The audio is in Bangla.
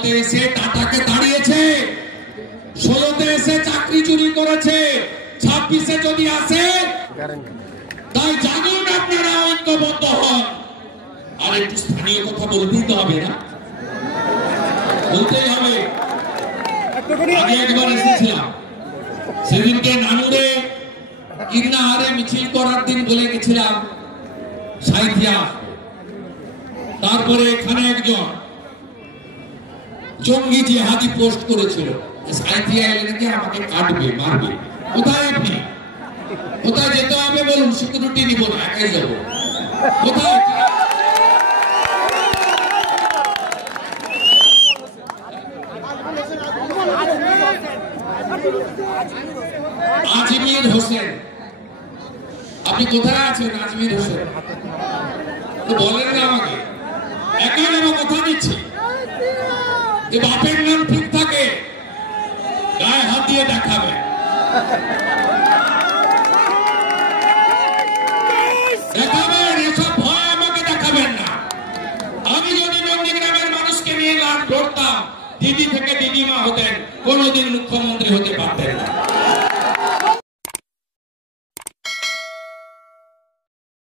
13তে এসে টাটাকে তাড়িয়েছে, 16তে এসে চাকরি চুরি করেছে, 26-এ যদি আসে, তাই জানুন আপনারা ঐক্যবদ্ধ হন। আর একটু স্থানীয় কথা বলতেই তো হবে না, বলতেই হবে। আগে একবার এসেছিলাম, সেদিনকে নানুরে ইন্নাহারে মিছিল করার দিন বলে গেছিলাম সাইথিয়া। তারপরে এখানে একজন জঙ্গি জিহাদি পোস্ট করেছিল, সাইথিয়া এলে নাকি আমাকে কাটবে, মারবে। কোথায় আপনি? কোথায় যেতে হবে বলুন, সিকিউরিটি নিব না, একাই যাবো। কোথায়? আজমির হোসেন, আপনি কোথায় আছেন? আজমির হোসেন তো বলেন না আমাকে, একাই আমার কথা দিচ্ছি। বাপের নাম ঠিক থাকে, গায়ে হাত দিয়ে দেখাবে। দেখাবেন, এসব ভয় আমাকে দেখাবেন না। আমি যদি নন্দীগ্রামের মানুষকে নিয়ে লাভ করতাম, দিদি থেকে দিদিমা হতেন, কোনোদিন মুখ্যমন্ত্রী হতে পারতেন না।